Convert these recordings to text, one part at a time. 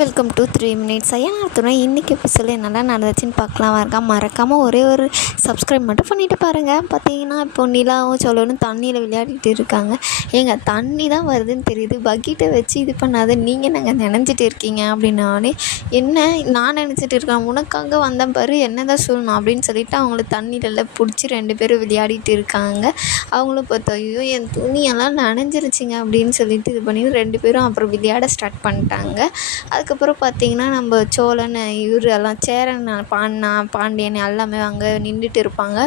Welcome to 3 minutes. ஐயா இன்றைக்கி எபிசோடில் என்னென்னா நடந்துச்சுன்னு பார்க்கலாம் வாங்க. மறக்காமல் ஒரே ஒரு சப்ஸ்கிரைப் மட்டும் பண்ணிவிட்டு பாருங்கள். பார்த்தீங்கன்னா இப்போ நிலாவும் சோழனும் தண்ணியில் விளையாடிட்டு இருக்காங்க. ஏங்க தண்ணி தான் வருதுன்னு தெரியுது, பக்கெட்டை வச்சு இது பண்ணாத நீங்கள் நாங்கள் நினைஞ்சிட்டு இருக்கீங்க அப்படின்னாலே என்ன நான் நினச்சிட்டு இருக்கேன், உனக்காக வந்தேன் பாரு என்ன தான் சொல்லணும் அப்படின்னு சொல்லிட்டு அவங்கள தண்ணியில் பிடிச்சி 2 பேரும் விளையாடிட்டு இருக்காங்க. அவங்களும் பார்த்தா ஐயோ என் துணியெல்லாம் நனைஞ்சிருச்சிங்க அப்படின்னு சொல்லிட்டு இது பண்ணி 2 பேரும் அப்புறம் விளையாட ஸ்டார்ட் பண்ணிட்டாங்க. அதுக்கப்புறம் பார்த்திங்கன்னா நம்ம சோழன் இவர் எல்லாம் சேரன் பாண்டியன் எல்லாமே அங்கே நின்றுட்டு இருப்பாங்க.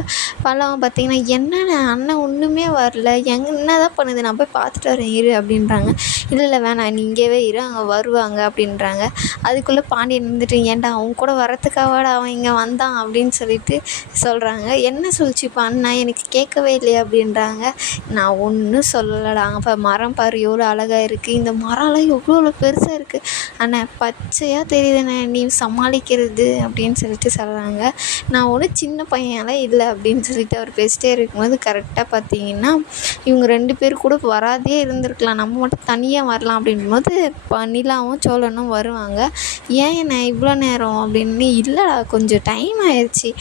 பல்லவன் பார்த்திங்கன்னா என்னென்ன அண்ணன் ஒன்றுமே வரல, என்ன தான் பண்ணுது, நான் போய் பார்த்துட்டு வரேன் இரு அப்படின்றாங்க. இல்லை வேணாம் நீ இங்கேவே இரு, அங்கே வருவாங்க அப்படின்றாங்க. அதுக்குள்ளே பாண்டியன் இருந்துட்டு ஏன்டா அவங்க கூட வரத்துக்காவாடா அவன் இங்கே வந்தான் அப்படின்னு சொல்லிட்டு சொல்கிறாங்க. என்ன சொல்லிச்சுப்பா அண்ணா எனக்கு கேட்கவே இல்லையா அப்படின்றாங்க. நான் ஒன்றும் சொல்லலடா, அப்போ மரம் பாரு எவ்வளோ அழகாக இருக்குது, இந்த மரம்லாம் எவ்வளோ பெருசாக இருக்குது அண்ணா, பச்சையாக தெரியுதுண்ணே நீ சமாளிக்கிறது அப்படின்னு சொல்லிட்டு சொல்கிறாங்க. நான் ஒன்றும் சின்ன பையன்லாம் இல்லை அப்படின்னு சொல்லிட்டு அவர் பேசிட்டே இருக்கும்போது கரெக்டாக பார்த்தீங்கன்னா இவங்க 2 பேர் கூட வராதே இருந்திருக்கலாம், நம்ம மட்டும் தனியாக வரலாம் அப்படின்போது நிலாவும் சோழனும் வருவாங்க. ஏன் என்ன இவ்வளோ நேரம் அப்படின்னு, இல்லைடா கொஞ்சம் டைம் ஆயிடுச்சு,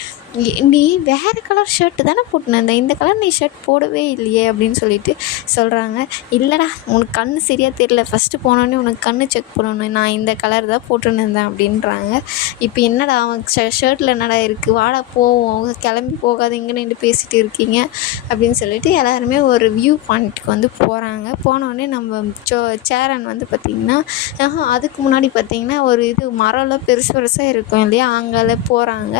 நீ வேறு கலர் ஷர்ட்டு தானே போட்டுருந்த, இந்த கலர் நீ ஷர்ட் போடவே இல்லையே அப்படின்னு சொல்லிட்டு சொல்கிறாங்க. இல்லைடா உனக்கு கண் சரியாக தெரியல, ஃபஸ்ட்டு போனோடனே உனக்கு கண் செக் பண்ணணும், நான் இந்த கலர் தான் போட்டுருந்தேன் அப்படின்றாங்க. இப்போ என்னடா அவன் ஷர்ட்டில் என்னடா இருக்குது, வாடா போவோம், கிளம்பி போகாதீங்கன்னு நின்று பேசிகிட்டு இருக்கீங்க அப்படின்னு சொல்லிட்டு எல்லாருமே ஒரு வியூ பாயிண்ட்டுக்கு வந்து போகிறாங்க. போனோடனே நம்ம சேரன் வந்து பார்த்திங்கன்னா அதுக்கு முன்னாடி பார்த்திங்கன்னா ஒரு இது மரம்லாம் பெருசாக இருக்கும் இல்லையா, அங்கே போகிறாங்க.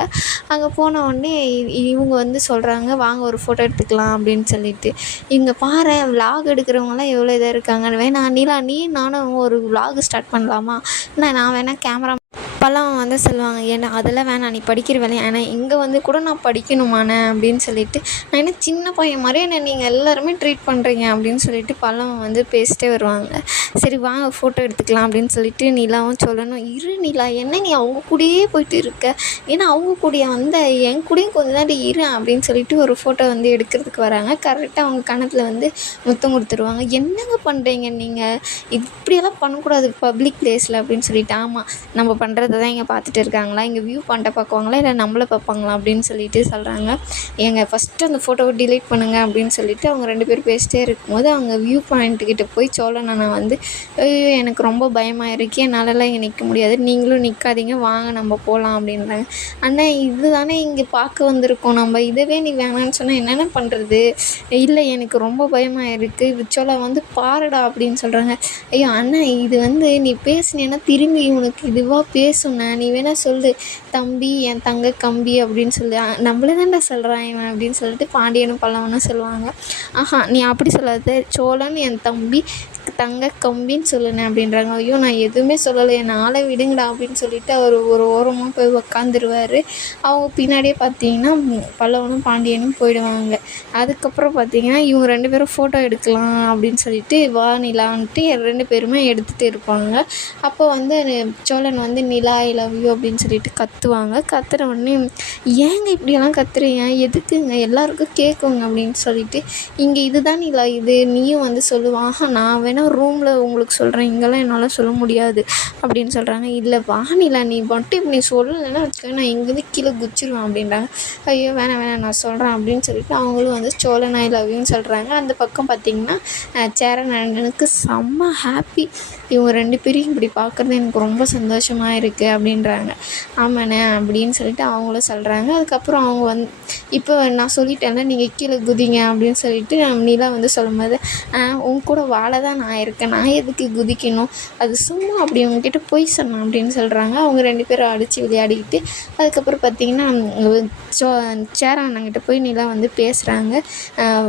அங்கே போன உடனே இவங்க வந்து சொல்கிறாங்க வாங்க ஒரு ஃபோட்டோ எடுத்துக்கலாம் அப்படின்னு சொல்லிட்டு. இங்கே பாரு விலாக் எடுக்கிறவங்களாம் எவ்வளோ இதாக இருக்காங்க, வேணா நீலா நீ நானும் ஒரு விலாக் ஸ்டார்ட் பண்ணலாமா, நான் வேணால் கேமரா அப்போல்லாம் வந்து சொல்லுவாங்க ஏன்னா அதெல்லாம் வேணாம் நீ படிக்கிற வேலையை, ஆனால் இங்கே வந்து கூட நான் படிக்கணுமாண்ணே அப்படின்னு சொல்லிட்டு, நான் என்ன சின்ன பையன் மாதிரி என்ன நீங்கள் எல்லாருமே ட்ரீட் பண்ணுறீங்க அப்படின்னு சொல்லிட்டு பல்லவன் வந்து பேசிட்டே வருவாங்க. சரி வாங்க ஃபோட்டோ எடுத்துக்கலாம் அப்படின்னு சொல்லிட்டு நிலாவும் சொல்லணும். இரு நிலா என்ன நீ அவங்க கூடயே போயிட்டு இருக்க, ஏன்னா அவங்க கூடயே வந்த என் கூடயும் கொஞ்ச நேரம் இரு அப்படின்னு சொல்லிட்டு ஒரு ஃபோட்டோ வந்து எடுக்கிறதுக்கு வராங்க. கரெக்டாக அவங்க கணத்தில் வந்து முத்தம் கொடுத்துருவாங்க. என்னங்க பண்ணுறீங்க நீங்கள், இப்படியெல்லாம் பண்ணக்கூடாது பப்ளிக் பிளேஸில் அப்படின்னு சொல்லிட்டு. ஆமாம் நம்ம பண்ணுறது தான் இங்கே பார்த்துட்டு இருக்காங்களா, இங்கே வியூ பண்ணிட்ட பார்க்குவாங்களா இல்லை நம்மளை பார்ப்பாங்களா அப்படின்னு சொல்லிட்டு சொல்கிறாங்க. எங்க ஃபஸ்ட்டு அந்த ஃபோட்டோவை டிலீட் பண்ணுங்கள் அப்படின்னு சொல்லிட்டு அவங்க 2 பேரும் பேசிட்டே இருக்கும்போது அவங்க வியூ பாயிண்ட்டுக்கிட்ட போய் சோழன் அண்ணா வந்து ஐயோ எனக்கு ரொம்ப பயமாக இருக்கு, என்னாலலாம் இங்கே நிற்க முடியாது, நீங்களும் நிற்காதீங்க வாங்க நம்ம போகலாம் அப்படின்றாங்க. அண்ணா இது தானே இங்கே பார்க்க வந்திருக்கோம், நம்ம இதவே நீ வேணான்னு சொன்னால் என்னென்ன பண்ணுறது, இல்லை எனக்கு ரொம்ப பயமாக இருக்குது சோழா வந்து பாருடா அப்படின்னு சொல்கிறாங்க. ஐயோ அண்ணா இது வந்து நீ பேசுனேன்னா திரும்பி உனக்கு இதுவாக பேசுண்ணா, நீ வேணால் சொல்லு தம்பி என் தங்க கம்பி அப்படின்னு சொல்லி நம்மளே தான்டா சொல்கிறான் இவன் அப்படின்னு சொல்லிட்டு பாண்டியனும் பல்லவனும் சொல்லுவாங்க. ஆஹா நீ அப்படி சொல்லாத, சோழன் என் தம்பி தங்க கம்பின்னு சொல்லுனேன் அப்படின்றாங்க. ஐயோ நான் எதுவுமே சொல்லலை என்னை ஆளை விடுங்கடா அப்படின்னு சொல்லிட்டு அவர் ஒரு ஓரமாக போய் உக்காந்துருவார். அவங்க பின்னாடியே பார்த்தீங்கன்னா பல்லவனும் பாண்டியனும் போயிடுவாங்க. அதுக்கப்புறம் பார்த்தீங்கன்னா இவங்க 2 பேரும் ஃபோட்டோ எடுக்கலாம் அப்படின்னு சொல்லிட்டு வா நிலான்ட்டு 2 பேருமே எடுத்துகிட்டு இருப்பாங்க. அப்போ வந்து சோழன் வந்து நிலா ஐ லவ் யூ அப்படின்னு சொல்லிட்டு கத்துவாங்க. கத்துற உடனே ஏங்க இப்படியெல்லாம் கத்துறீங்க, எதுக்குங்க எல்லாருக்கும் கேட்குங்க அப்படின்னு சொல்லிட்டு, இங்கே இதுதான் நிலா இது நீயும் வந்து சொல்லுவாங்க, நான் வேணால் ரூமில் உங்களுக்கு சொல்கிறேன், இங்கெல்லாம் என்னால் சொல்ல முடியாது அப்படின்னு சொல்கிறாங்க. இல்லை வானிலா நீ மட்டும் இப்படி சொல்லலைன்னா வச்சுக்க நான் இங்கேருந்து கீழே குச்சிருவேன் அப்படின்றாங்க. ஐயோ வேணாம் நான் சொல்கிறேன் அப்படின்னு சொல்லிட்டு அவங்களும் வந்து சோழன் ஐ லவ் யூன்னு சொல்கிறாங்க. அந்த பக்கம் பார்த்திங்கன்னா சேரன் அண்ணனுக்கு செம்ம ஹாப்பி, இவங்க 2 பேரையும் இப்படி பார்க்குறது எனக்கு ரொம்ப சந்தோஷமாக இருக்குது அப்படின்றாங்க. ஆமாண்ணே அப்படின்னு சொல்லிட்டு அவங்களும் சொல்கிறாங்க. அதுக்கப்புறம் அவங்க வந்து இப்போ நான் சொல்லிட்டேன்ல நீங்கள் கீழே குதிங்க அப்படின்னு சொல்லிட்டு நிலா வந்து சொல்லும்போது உங்க கூட வாழ தான் நான் இருக்கேன், நான் எதுக்கு குதிக்கணும், அது சும்மா அப்படி அவங்கக்கிட்ட போய் சொன்னேன் அப்படின்னு சொல்கிறாங்க. அவங்க 2 பேரும் அடித்து விளையாடிக்கிட்டு அதுக்கப்புறம் பார்த்திங்கன்னா சேரன் அண்ணங்கிட்ட போய் நிலா வந்து பேசுகிறாங்க.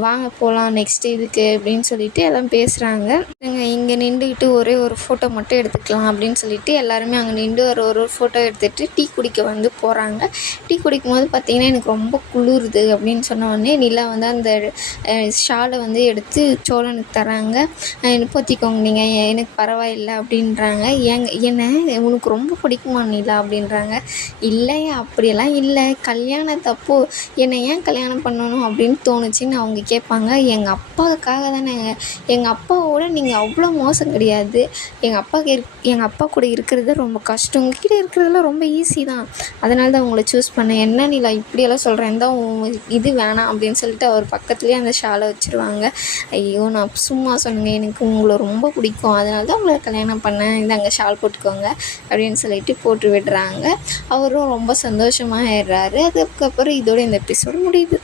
வாங்க போகலாம் நெக்ஸ்ட் இதுக்கு அப்படின்னு சொல்லிட்டு எல்லாம் பேசுகிறாங்க. இங்கே நின்றுக்கிட்டு ஒரே ஒரு ஃபோட்டோ மட்டும் எடுத்துக்கலாம் அப்படின்னு சொல்லிட்டு எல்லாருமே அங்கே நின்று ஒரு ஃபோட்டோ எடுத்துகிட்டு டீ குடிக்க வந்து போகிறாங்க. டீ குடிக்கும் போது பார்த்திங்கன்னா எனக்கு ரொம்ப குளிருது அப்படின்னு சொன்ன உடனே நிலா வந்து அந்த ஷாலை வந்து எடுத்து சோழனுக்கு தராங்க. போத்திக்கோங்க நீங்கள், எனக்கு பரவாயில்லை அப்படின்றாங்க. என்ன உனக்கு ரொம்ப பிடிக்குமா நிலா அப்படின்றாங்க. இல்லையா அப்படியெல்லாம் இல்லை, கல்யாணத்தப்போ என்னை ஏன் கல்யாணம் பண்ணணும் அப்படின்னு தோணுச்சுன்னு அவங்க கேட்பாங்க. எங்கள் அப்பாவுக்காக தானே, எங்கள் அப்பாவோட நீங்கள் அவ்வளோ மோசம் கிடையாது, எங்கள் அப்பா கூட இருக்கிறது ரொம்ப கஷ்டம், உங்ககிட்ட இருக்கிறதெல்லாம் ரொம்ப ஈஸி தான், அதனால தான் உங்களை சூஸ் பண்ணேன். என்ன நிலா இப்படியெல்லாம் சொல்கிறேன் தான் இது வேணாம் அப்படின்னு சொல்லிட்டு அவர் பக்கத்துலேயே அந்த ஷாலை வச்சுருவாங்க. ஐயோ நான் சும்மா சொன்னேங்க, எனக்கு உங்களை ரொம்ப பிடிக்கும், அதனால தான் உங்களை கல்யாணம் பண்ணேன், இந்தாங்க ஷால் போட்டுக்கோங்க அப்படின்னு சொல்லிட்டு போட்டு விடுறாங்க. அவரும் ரொம்ப சந்தோஷமாக ஆயிடுறாரு. அதுக்கப்புறம் இதோட இந்த எபிசோடு முடியுது.